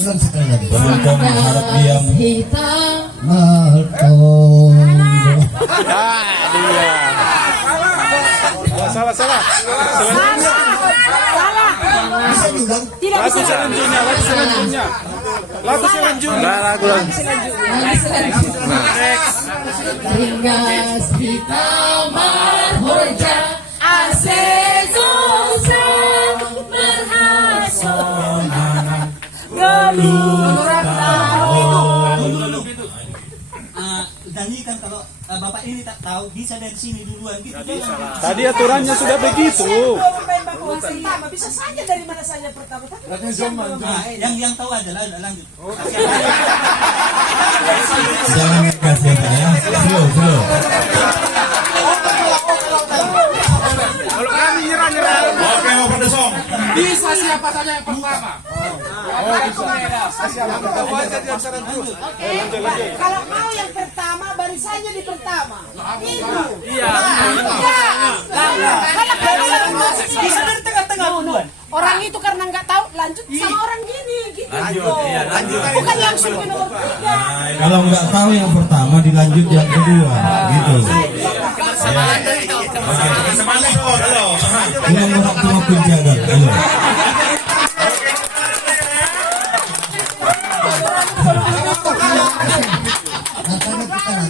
Ulang sekali lagi. Penonton harap diam. Martondo. Salah. Bisa diulang? Lagu selanjutnya. Ringas hitam marhoja asesosa merhasona gelurak Nyanyikan kalau bapak ini tak tahu bisa dari sini duluan gitu. Tadi aturannya sudah begitu. Bisa saja dari mana saja pertama. Yang tahu adalah lanjut. Jangan kasih ya. Slow. Kalau kami nyerah. Oke, mau pada song. Bisa siapa saja yang pertama. Kalau mau yang pertama barisannya di pertama. Iya. Bisa dari tengah-tengah duluan. Orang itu karena nggak tahu lanjut sama orang gini gitu. Lanjut. Bukan langsung ke nomor 3. Kalau nggak tahu yang pertama dilanjut yang kedua, gitu. Semangat halo. Dengan waktu jaga.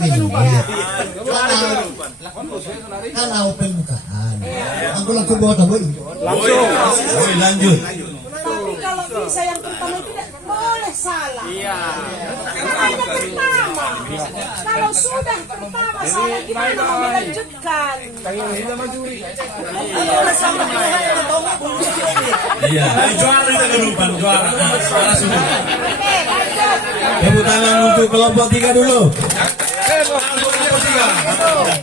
Ayo. Kalau pembukaan, aku langsung bawa tabu. Langsung. Lanjut. Tapi kalau bisa yang pertama tidak boleh salah. Hanya pertama. Kalau sudah pertama salah gimana mau melanjutkan? Iya. Juara kita kedudukan juara. Oke, lanjut. Tepuk tangan untuk kelompok 3 dulu. Kelompok 3.